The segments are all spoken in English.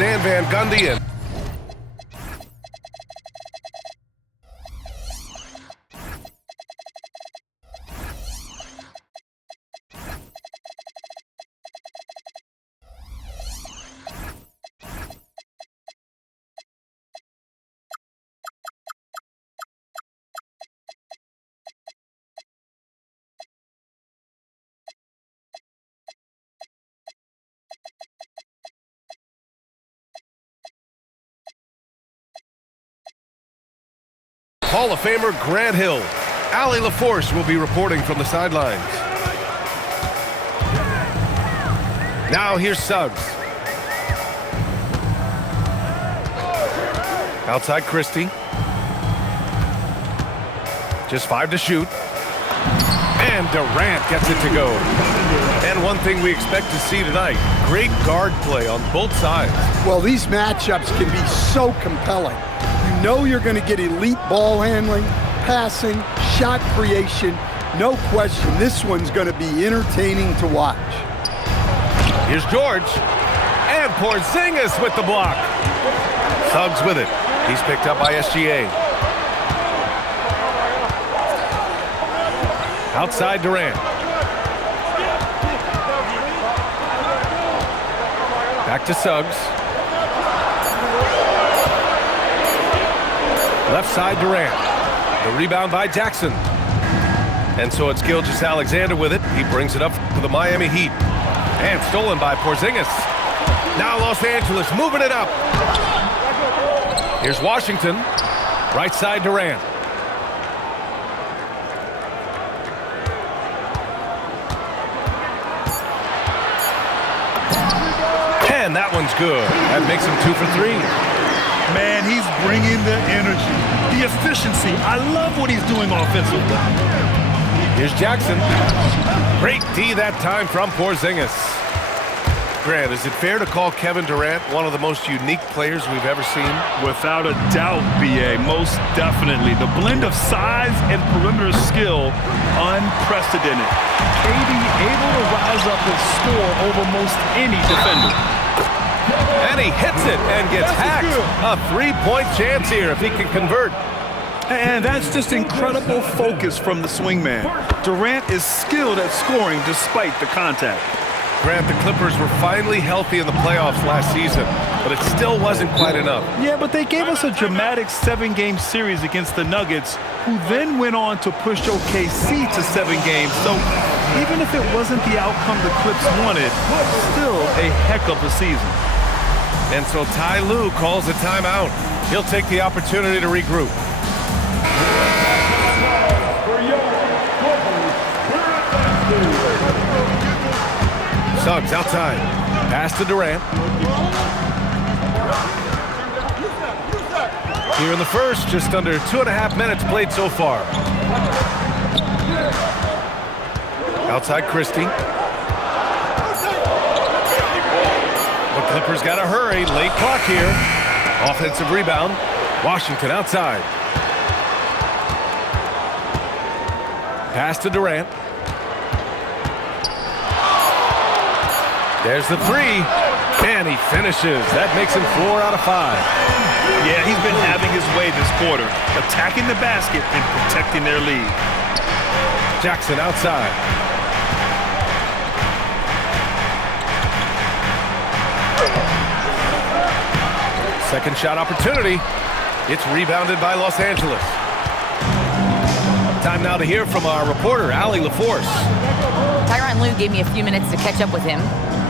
Stan Van Gundy and Hall of Famer Grant Hill. Allie LaForce will be reporting from the sidelines. Now here's Suggs. Outside Christie. Just 5 to shoot. And Durant gets it to go. And one thing we expect to see tonight, great guard play on both sides. Well, these matchups can be so compelling. You know you're going to get elite ball handling, passing, shot creation. No question, this one's going to be entertaining to watch. Here's George. And Porzingis with the block. Suggs with it. He's picked up by SGA. Outside Durant. Back to Suggs. Left side Durant. The rebound by Jackson. And so it's Gilgeous-Alexander with it. He brings it up for the Miami Heat. And stolen by Porzingis. Now Los Angeles moving it up. Here's Washington. Right side Durant. And that one's good. That makes him 2 for 3. Man, he's bringing the energy, the efficiency. I love what he's doing offensively. Here's Jackson. Great D that time from Porzingis. Grant, is it fair to call Kevin Durant one of the most unique players we've ever seen? Without a doubt, B.A., most definitely. The blend of size and perimeter skill, unprecedented. KD able to rise up and score over most any defender. And he hits it and gets hacked. A 3-point chance here if he can convert. And that's just incredible focus from the swingman. Durant is skilled at scoring despite the contact. Grant, the Clippers were finally healthy in the playoffs last season, but it still wasn't quite enough. Yeah, but they gave us a dramatic 7-game series against the Nuggets, who then went on to push OKC to 7 games. So even if it wasn't the outcome the Clips wanted, still a heck of a season. And so Ty Lue calls a timeout. He'll take the opportunity to regroup. Suggs outside. Pass to Durant. Here in the first, just under 2.5 minutes played so far. Outside Christie. The Clippers got to hurry. Late clock here. Offensive rebound. Washington outside. Pass to Durant. There's the 3. And he finishes. That makes him 4 out of 5. Yeah, he's been having his way this quarter, attacking the basket and protecting their lead. Jackson outside. Second shot opportunity. It's rebounded by Los Angeles. Time now to hear from our reporter, Allie LaForce. Tyronn Lue gave me a few minutes to catch up with him.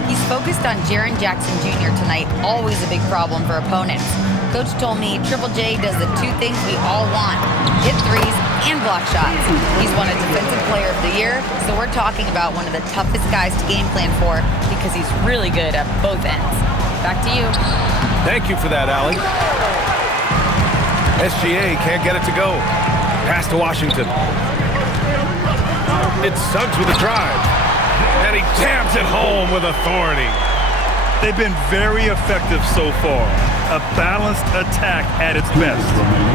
He's focused on Jaren Jackson Jr. tonight, always a big problem for opponents. Coach told me Triple J does the 2 things we all want, hit threes and block shots. He's won a Defensive Player of the Year, so we're talking about one of the toughest guys to game plan for because he's really good at both ends. Back to you. Thank you for that, Allie. SGA can't get it to go. Pass to Washington. It's Suggs with a drive. And he jams it home with authority. They've been very effective so far. A balanced attack at its best.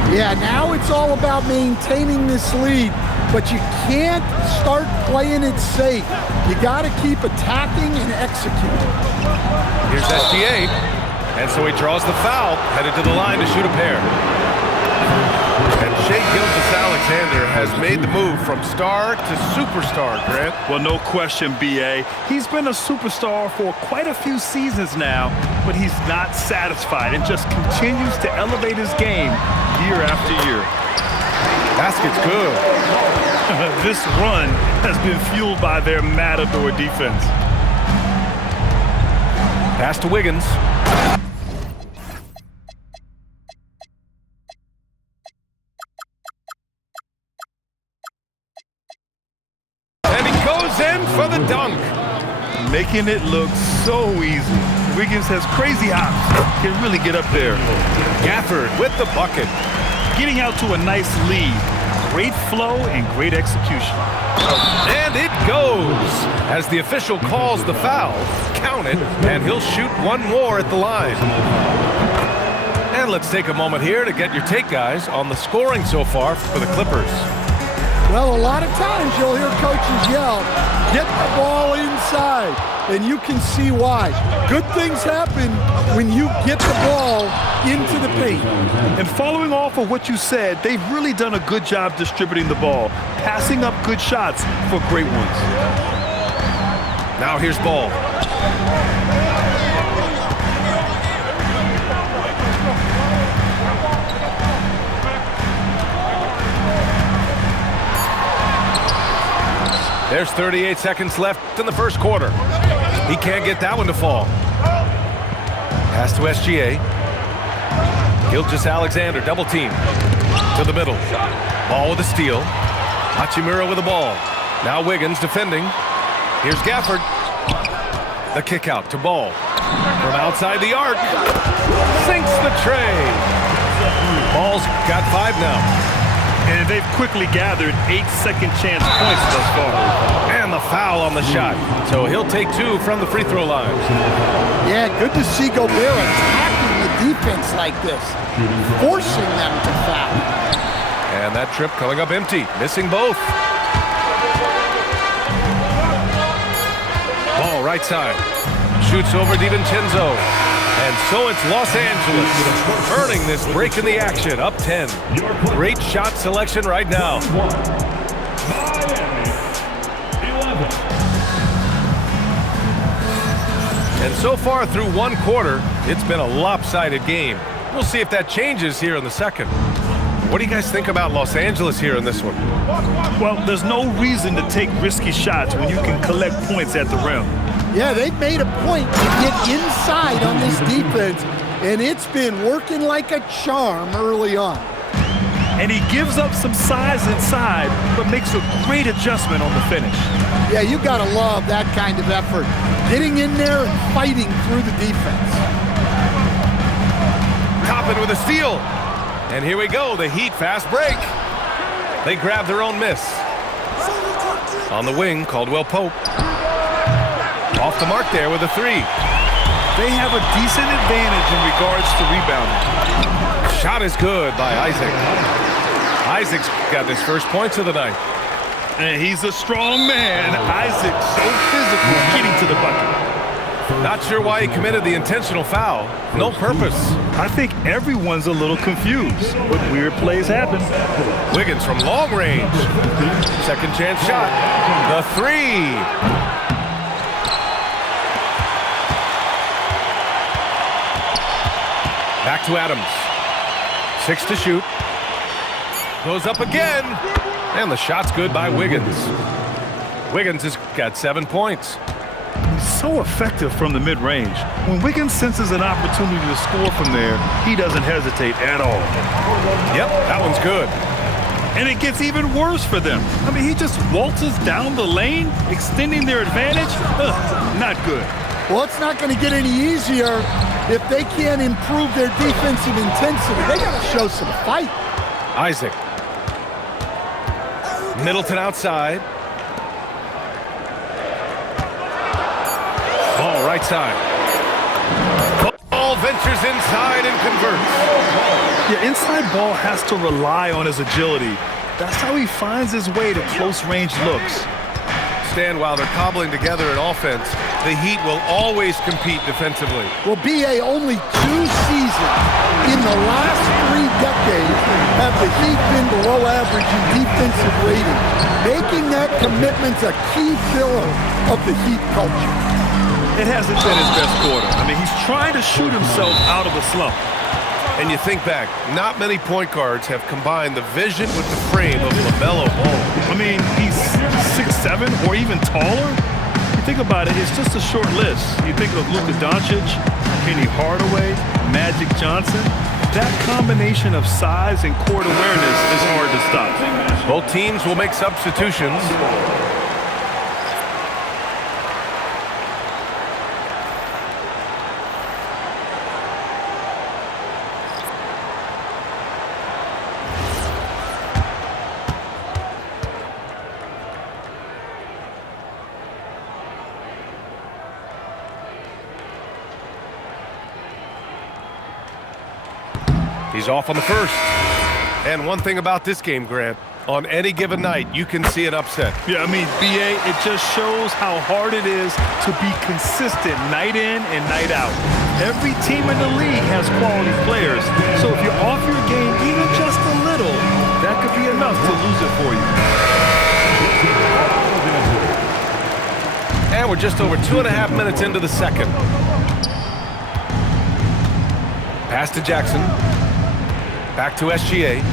Yeah, now it's all about maintaining this lead, but you can't start playing it safe. You got to keep attacking and executing. Here's SGA. And so he draws the foul, headed to the line to shoot a pair. And Shai Gilgeous-Alexander has made the move from star to superstar, Grant. Well, no question, B.A. He's been a superstar for quite a few seasons now, but he's not satisfied and just continues to elevate his game year after year. Basket's good. This run has been fueled by their Matador defense. Pass to Wiggins. And he goes in for the dunk. Making it look so easy. Wiggins has crazy hops. Can really get up there. Gafford with the bucket. Getting out to a nice lead. Great flow and great execution. And it goes as the official calls the foul. Count it, and he'll shoot one more at the line. And let's take a moment here to get your take, guys, on the scoring so far for the Clippers. Well, a lot of times you'll hear coaches yell, get the ball inside, and you can see why. Good things happen when you get the ball into the paint. And following off of what you said, they've really done a good job distributing the ball, passing up good shots for great ones. Now here's Ball. There's 38 seconds left in the first quarter. He can't get that one to fall. Pass to SGA. Gilgeous-Alexander double team to the middle. Ball with a steal. Hachimura with the ball. Now Wiggins defending. Here's Gafford. The kick out to Ball. From outside the arc. Sinks the tray. Ball's got 5 now. And they've quickly gathered 8 second chance points thus far. And the foul on the shot. So he'll take 2 from the free throw line. Yeah, good to see Gobert attacking the defense like this, forcing them to foul. And that trip coming up empty, missing both. Ball right side. Shoots over DiVincenzo. And so it's Los Angeles earning this break in the action, up 10. Great shot selection right now. And so far through one quarter, it's been a lopsided game. We'll see if that changes here in the second. What do you guys think about Los Angeles here in this one? Well, there's no reason to take risky shots when you can collect points at the rim. Yeah, they've made a point to get inside on this defense, and it's been working like a charm early on. And he gives up some size inside, but makes a great adjustment on the finish. Yeah, you got to love that kind of effort, getting in there and fighting through the defense. Toppin with a steal. And here we go, the Heat fast break. They grab their own miss. On the wing, Caldwell Pope. Off the mark there with a 3. They have a decent advantage in regards to rebounding. Shot is good by Isaac. Isaac's got his first points of the night. And he's a strong man. Isaac so physical getting to the bucket. Not sure why he committed the intentional foul. No purpose. I think everyone's a little confused, but weird plays happen. Wiggins from long range. Second chance shot. The 3. Back to Adams. 6 to shoot. Goes up again. And the shot's good by Wiggins. Wiggins has got 7 points. He's so effective from the mid-range. When Wiggins senses an opportunity to score from there, he doesn't hesitate at all. Yep, that one's good. And it gets even worse for them. I mean, he just waltzes down the lane, extending their advantage. Ugh, not good. Well, it's not going to get any easier if they can't improve their defensive intensity. They got to show some fight. Isaac. Middleton outside. Ball right side. Ball ventures inside and converts. Yeah, inside Ball has to rely on his agility. That's how he finds his way to close range looks. understand while they're cobbling together an offense, the Heat will always compete defensively. Well, BA, only 2 seasons in the last 3 decades have the Heat been below average in defensive rating, making that commitment a key pillar of the Heat culture. It hasn't been his best quarter. I mean, he's trying to shoot himself out of a slump. And you think back, not many point guards have combined the vision with the frame of LaMelo Ball. I mean, he's 6'7", or even taller. You think about it, it's just a short list. You think of Luka Doncic, Penny Hardaway, Magic Johnson. That combination of size and court awareness is hard to stop. Both teams will make substitutions. He's off on the first. And one thing about this game, Grant, on any given night, you can see an upset. Yeah, I mean, BA, it just shows how hard it is to be consistent night in and night out. Every team in the league has quality players. So if you're off your game even just a little, that could be enough to lose it for you. And we're just over 2.5 minutes into the second. Pass to Jackson. Back to SGA.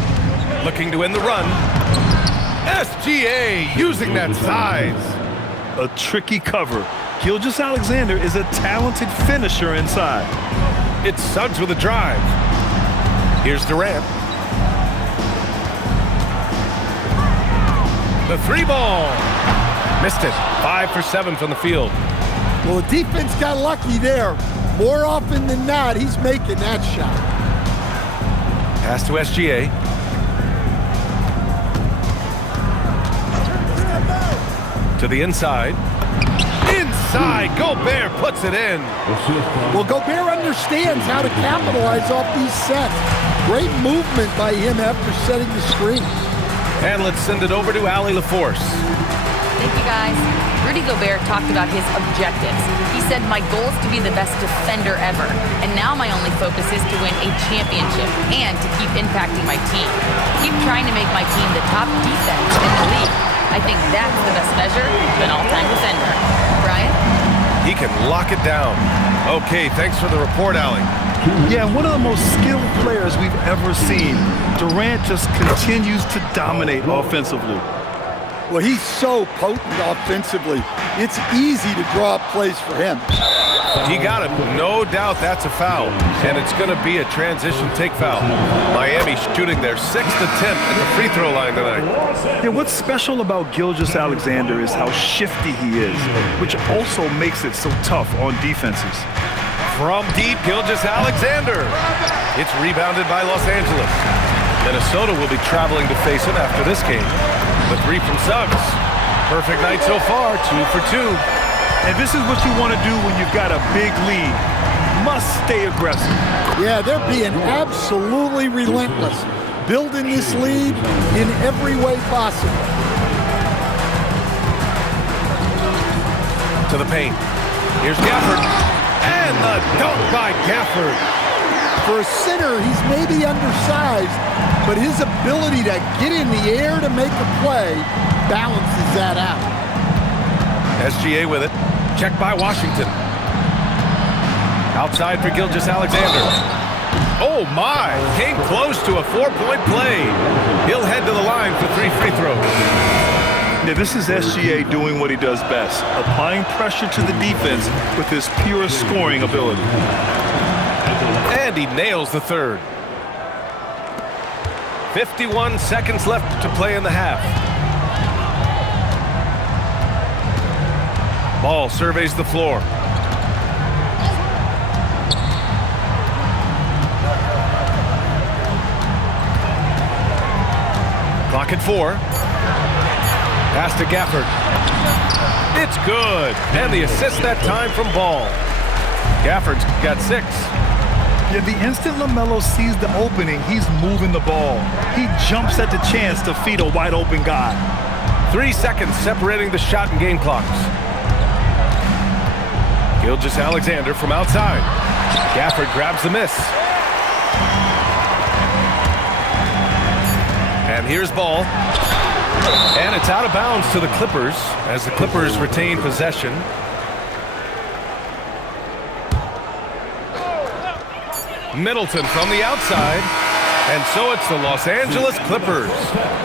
Looking to end the run. SGA using that size. A tricky cover. Gilgeous-Alexander is a talented finisher inside. It's Suggs with a drive. Here's Durant. The 3-ball. Missed it. 5 for 7 from the field. Well, the defense got lucky there. More often than not, he's making that shot. Pass to SGA. To the inside. Inside, Gobert puts it in. Well, Gobert understands how to capitalize off these sets. Great movement by him after setting the screen. And let's send it over to Allie LaForce. Thank you, guys. Rudy Gobert talked about his objectives. He said, my goal is to be the best defender ever. And now my only focus is to win a championship and to keep impacting my team. Keep trying to make my team the top defense in the league. I think that's the best measure of an all-time defender. Brian? He can lock it down. Okay, thanks for the report, Allie. Yeah, one of the most skilled players we've ever seen. Durant just continues to dominate offensively. Well, he's so potent offensively. It's easy to draw up plays for him. He got it. No doubt that's a foul. And it's going to be a transition take foul. Miami shooting their 6th attempt at the free throw line tonight. Yeah, what's special about Gilgeous-Alexander is how shifty he is, which also makes it so tough on defenses. From deep, Gilgeous-Alexander. It's rebounded by Los Angeles. Minnesota will be traveling to face him after this game. The 3 from Suggs. Perfect night so far, 2 for 2. And this is what you want to do when you've got a big lead. Must stay aggressive. Yeah, they're being absolutely relentless, building this lead in every way possible. To the paint. Here's Gafford. And the dunk by Gafford. For a center, he's maybe undersized, but his ability to get in the air to make a play balances that out. SGA with it. Checked by Washington. Outside for Gilgeous-Alexander. Oh my! Came close to a 4-point play. He'll head to the line for 3 free throws. Yeah, this is SGA doing what he does best, applying pressure to the defense with his pure scoring ability. And he nails the 3rd. 51 seconds left to play in the half. Ball surveys the floor. Clock at 4. Pass to Gafford. It's good. And the assist that time from Ball. Gafford's got 6. Yeah, the instant LaMelo sees the opening, he's moving the ball. He jumps at the chance to feed a wide open guy. 3 seconds separating the shot and game clocks. Gilgeous-Alexander from outside. Gafford grabs the miss. And here's ball. And it's out of bounds to the Clippers as the Clippers retain possession. Middleton from the outside. And so it's the Los Angeles Clippers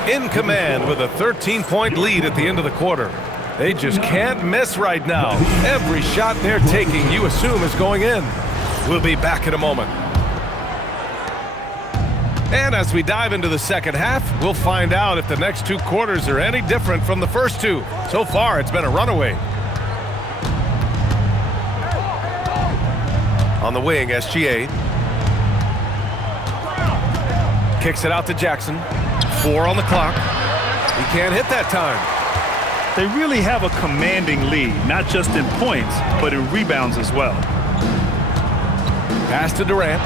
in command with a 13-point lead at the end of the quarter. They just can't miss right now. Every shot they're taking, you assume, is going in. We'll be back in a moment. And as we dive into the second half, we'll find out if the next 2 quarters are any different from the first 2. So far, it's been a runaway. On the wing, SGA. Kicks it out to Jackson. 4 on the clock. He can't hit that time. They really have a commanding lead, not just in points, but in rebounds as well. Pass to Durant.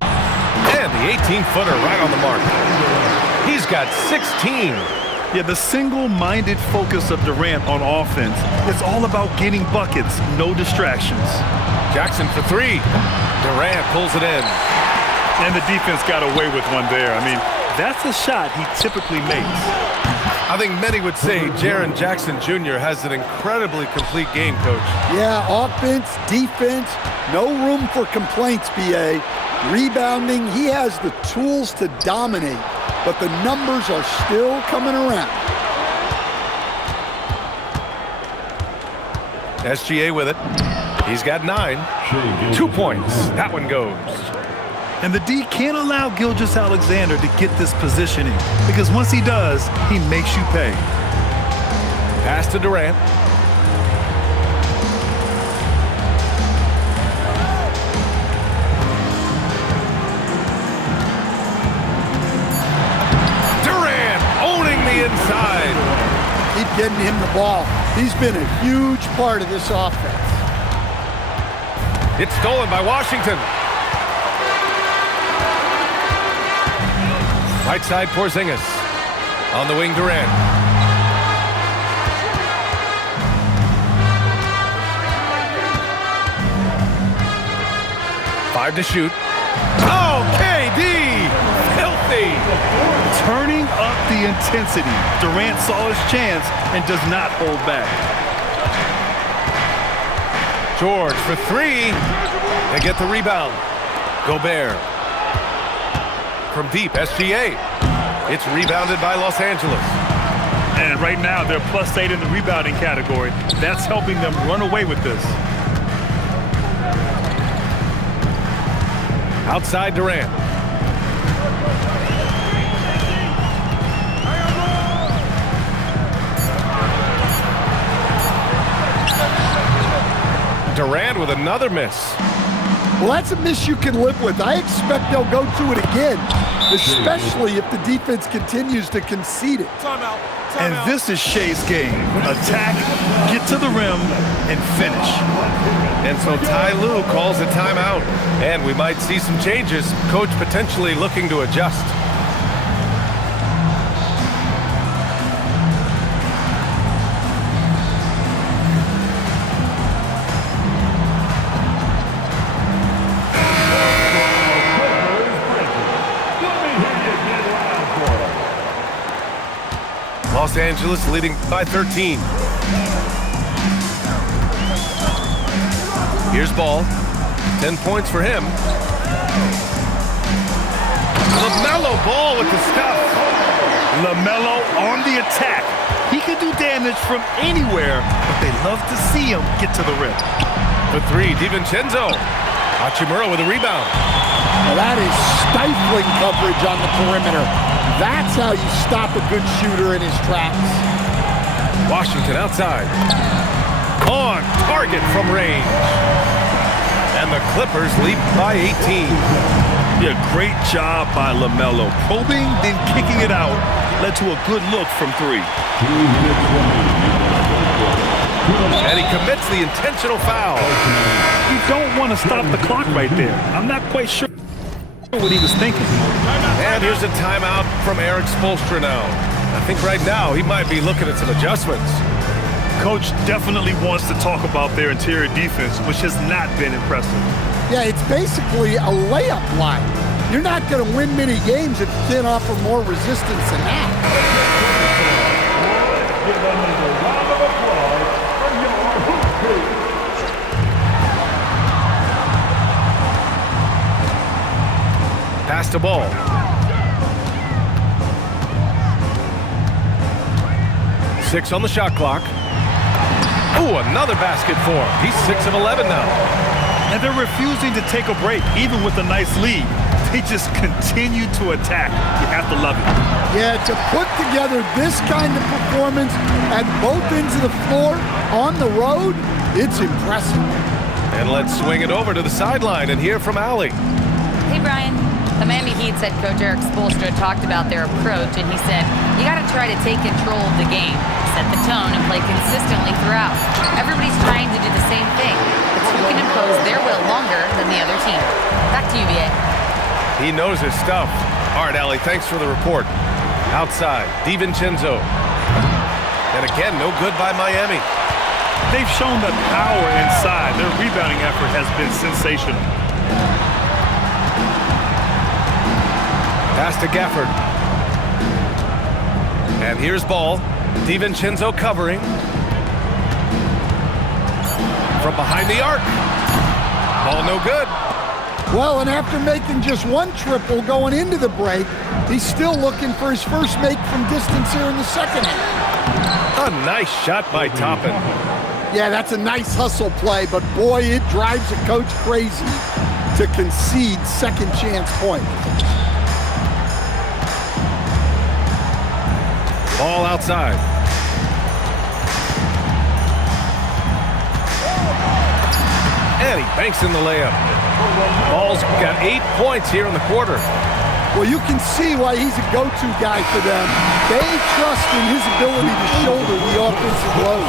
And the 18-footer right on the mark. He's got 16. Yeah, the single-minded focus of Durant on offense, it's all about getting buckets, no distractions. Jackson for 3. Durant pulls it in. And the defense got away with one there. I mean, that's a shot he typically makes. I think many would say Jaren Jackson Jr. has an incredibly complete game, Coach. Yeah, offense, defense, no room for complaints, BA. Rebounding, he has the tools to dominate, but the numbers are still coming around. SGA with it. He's got 9. 2 points. That one goes. And the D can't allow Gilgeous-Alexander to get this positioning because once he does, he makes you pay. Pass to Durant. Durant owning the inside. Keep getting him the ball. He's been a huge part of this offense. It's stolen by Washington. Right side, Porzingis. On the wing, Durant. Five to shoot. Oh, KD! Filthy! Turning up the intensity. Durant saw his chance and does not hold back. George for 3. They get the rebound. Gobert. From deep, SGA. It's rebounded by Los Angeles. And right now, they're +8 in the rebounding category. That's helping them run away with this. Outside Durant. Durant with another miss. Well, that's a miss you can live with. I expect they'll go to it again, especially if the defense continues to concede it. And this is Shea's game. Attack, get to the rim, and finish. And so Ty Lue calls a timeout. And we might see some changes. Coach potentially looking to adjust. Los Angeles leading by 13. Here's Ball. 10 points for him. LaMelo Ball with the stuff. LaMelo on the attack. He can do damage from anywhere, but they love to see him get to the rim. For 3, DiVincenzo. Hachimura with a rebound. Well, that is stifling coverage on the perimeter. That's how you stop a good shooter in his tracks. Washington outside. On target from range. And the Clippers lead by 18. Yeah, great job by LaMelo. Probing, then kicking it out, led to a good look from 3. And he commits the intentional foul. You don't want to stop the clock right there. I'm not quite sure what he was thinking. And here's a timeout from Eric Spoelstra now. I think right now he might be looking at some adjustments. Coach definitely wants to talk about their interior defense, which has not been impressive. Yeah, it's basically a layup line. You're not going to win many games if you can't offer more resistance than that. Give them a round of applause for your hoop crew. Pass the ball. Six on the shot clock. Ooh, another basket for him. He's 6 of 11 now. And they're refusing to take a break, even with a nice lead. They just continue to attack. You have to love it. Yeah, to put together this kind of performance at both ends of the floor on the road, it's impressive. And let's swing it over to the sideline and hear from Allie. Hey, Brian. The Miami Heat's head coach Eric Spoelstra talked about their approach, and he said, you got to try to take control of the game, set the tone, and play consistently throughout. Everybody's trying to do the same thing. It's who can impose their will longer than the other team. Back to you, BA. He knows his stuff. All right, Allie, thanks for the report. Outside, DiVincenzo. And again, no good by Miami. They've shown the power inside. Their rebounding effort has been sensational. Pass to Gafford. And here's ball. DiVincenzo covering. From behind the arc. Ball no good. Well, and after making just one triple going into the break, he's still looking for his first make from distance here in the second half. A nice shot by Toppin. Yeah, that's a nice hustle play, but boy, it drives a coach crazy to concede second chance points. Ball outside. And he banks in the layup. Ball's got 8 points here in the quarter. Well, you can see why he's a go-to guy for them. They trust in his ability to shoulder the offensive load.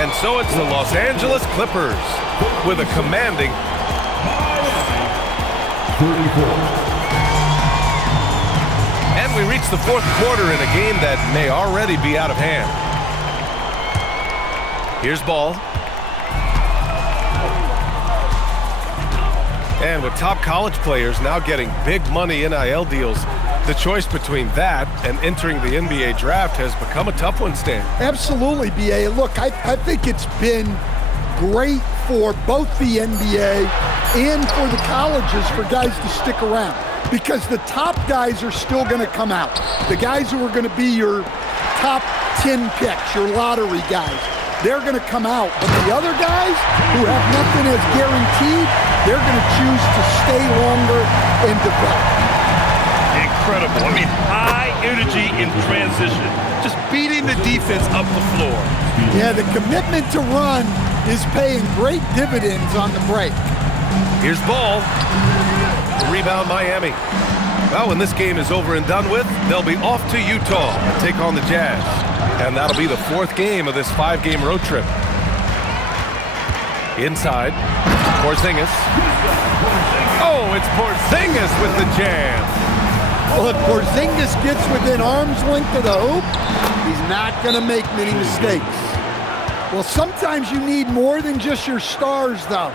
And so it's the Los Angeles Clippers with a commanding 34. And we reach the fourth quarter in a game that may already be out of hand. Here's ball. And with top college players now getting big money NIL deals, the choice between that and entering the NBA draft has become a tough one, Stan. Absolutely, BA. Look, I think it's been great for both the NBA and for the colleges for guys to stick around, because the top guys are still going to come out. The guys who are going to be your top 10 picks, your lottery guys, they're going to come out. But the other guys who have nothing as guaranteed, they're going to choose to stay longer and develop. Incredible. I mean, high energy in transition. Just beating the defense up the floor. Yeah, the commitment to run is paying great dividends on the break. Here's ball. Rebound Miami. Well, when this game is over and done with, they'll be off to Utah to take on the Jazz. And that'll be the fourth game of this 5-game road trip. Inside, Porzingis. Oh, it's Porzingis with the jam. Well, if Porzingis gets within arm's length of the hoop, he's not going to make many mistakes. Well, sometimes you need more than just your stars, though.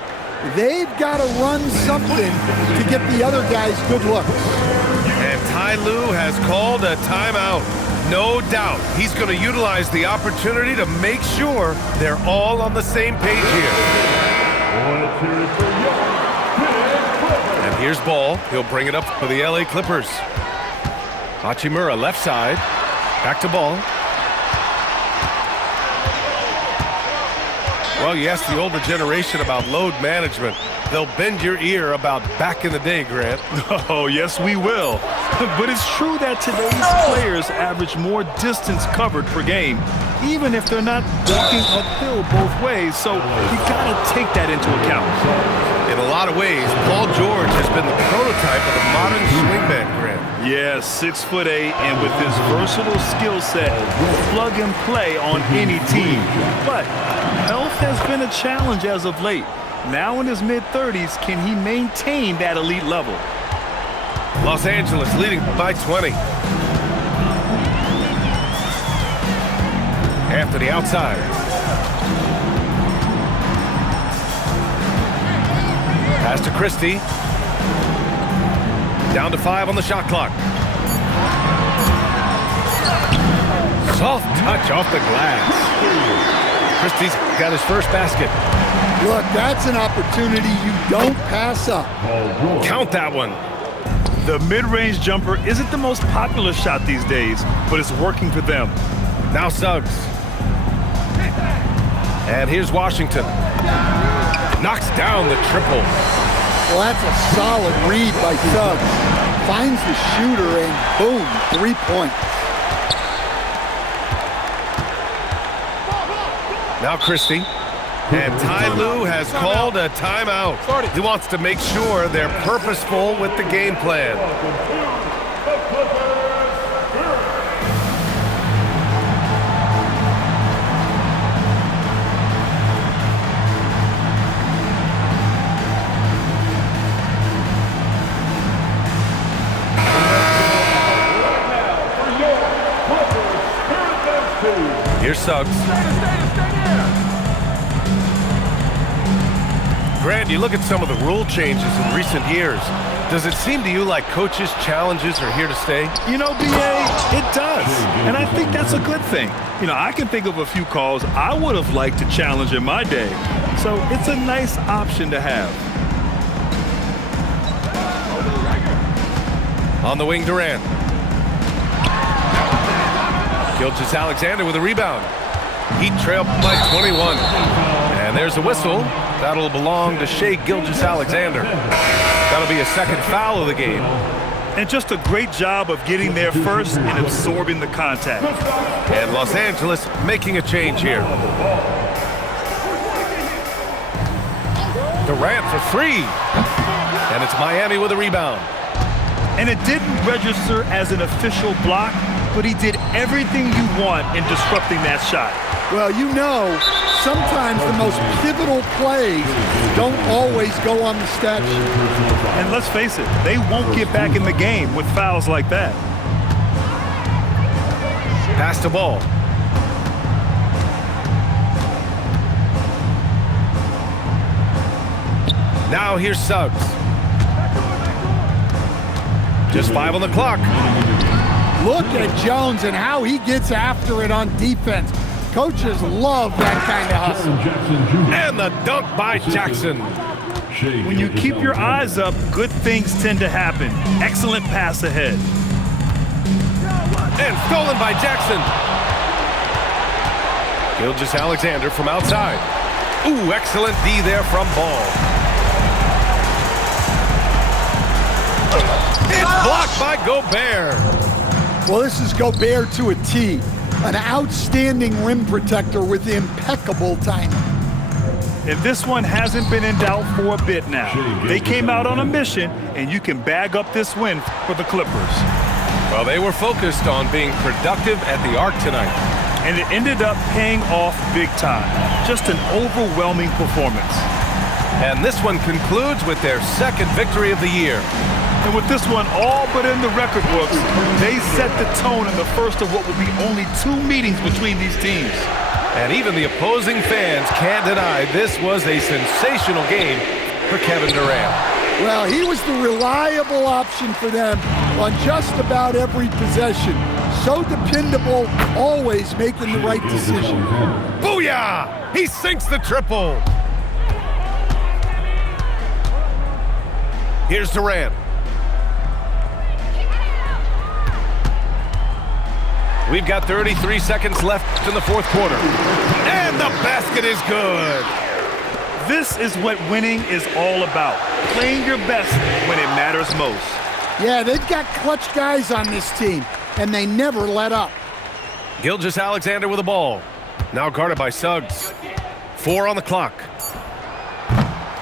They've got to run something to get the other guys good looks. And Ty Lue has called a timeout. No doubt he's going to utilize the opportunity to make sure they're all on the same page here. And here's ball. He'll bring it up for the LA Clippers. Hachimura left side. Back to ball. Well, you ask the older generation about load management. They'll bend your ear about back in the day, Grant. Oh, yes, we will. But it's true that today's players average more distance covered per game, even if they're not walking uphill both ways. So you got to take that into account. In a lot of ways, Paul George has been the prototype of the modern swingman, Grant. Yeah, 6'8", and with his versatile skill set, plug and play on any team. But health has been a challenge as of late. Now in his mid-30s, can he maintain that elite level? Los Angeles leading by 20. Anthony outside. Pass to Christie. Down to 5 on the shot clock. Soft touch off the glass. Christie's got his first basket. Look, that's an opportunity you don't pass up. Count that one. The mid-range jumper isn't the most popular shot these days, but it's working for them. Now Suggs. And here's Washington. Knocks down the triple. Well, that's a solid read by Suggs. Finds the shooter and boom, 3 points. Now Christie. And Ty Lue has called a timeout. He wants to make sure they're purposeful with the game plan. Here's Suggs. Grant, you look at some of the rule changes in recent years. Does it seem to you like coaches' challenges are here to stay? You know, B.A., it does. And I think that's a good thing. You know, I can think of a few calls I would have liked to challenge in my day. So it's a nice option to have. On the wing, Durant. Gilgeous-Alexander with a rebound. Heat trail by 21. And there's the whistle. That'll belong to Shai Gilgeous-Alexander. That'll be a second foul of the game. And just a great job of getting there first and absorbing the contact. And Los Angeles making a change here. Durant for 3. And it's Miami with a rebound. And it didn't register as an official block, but he did everything you want in disrupting that shot. Well, you know, sometimes the most pivotal plays don't always go on the stat sheet. And let's face it, they won't get back in the game with fouls like that. Pass the ball. Now here's Suggs. Just 5 on the clock. Look at Jones and how he gets after it on defense. Coaches love that kind of hustle. And the dunk by Jackson. When you keep your eyes up, good things tend to happen. Excellent pass ahead. And stolen by Jackson. Gilgeous-Alexander from outside. Ooh, excellent D there from Ball. It's blocked by Gobert. Well, this is Gobert to a T. An outstanding rim protector with impeccable timing. And this one hasn't been in doubt for a bit now. They came out on a mission, and you can bag up this win for the Clippers. Well, they were focused on being productive at the arc tonight. And it ended up paying off big time. Just an overwhelming performance. And this one concludes with their second victory of the year. And with this one all but in the record books, they set the tone in the first of what will be only 2 meetings between these teams. And even the opposing fans can't deny this was a sensational game for Kevin Durant. Well, he was the reliable option for them on just about every possession. So dependable, always making the right decision. Booyah! He sinks the triple. Here's Durant. We've got 33 seconds left in the fourth quarter. And the basket is good. This is what winning is all about. Playing your best when it matters most. Yeah, they've got clutch guys on this team, and they never let up. Gilgeous-Alexander with the ball. Now guarded by Suggs. 4 on the clock.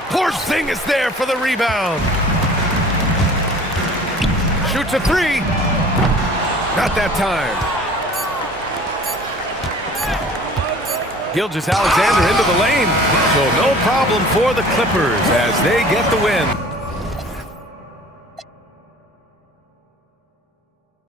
Porzingis there for the rebound. shoots a three. Not that time. Gilgeous-Alexander into the lane. So no problem for the Clippers as they get the win.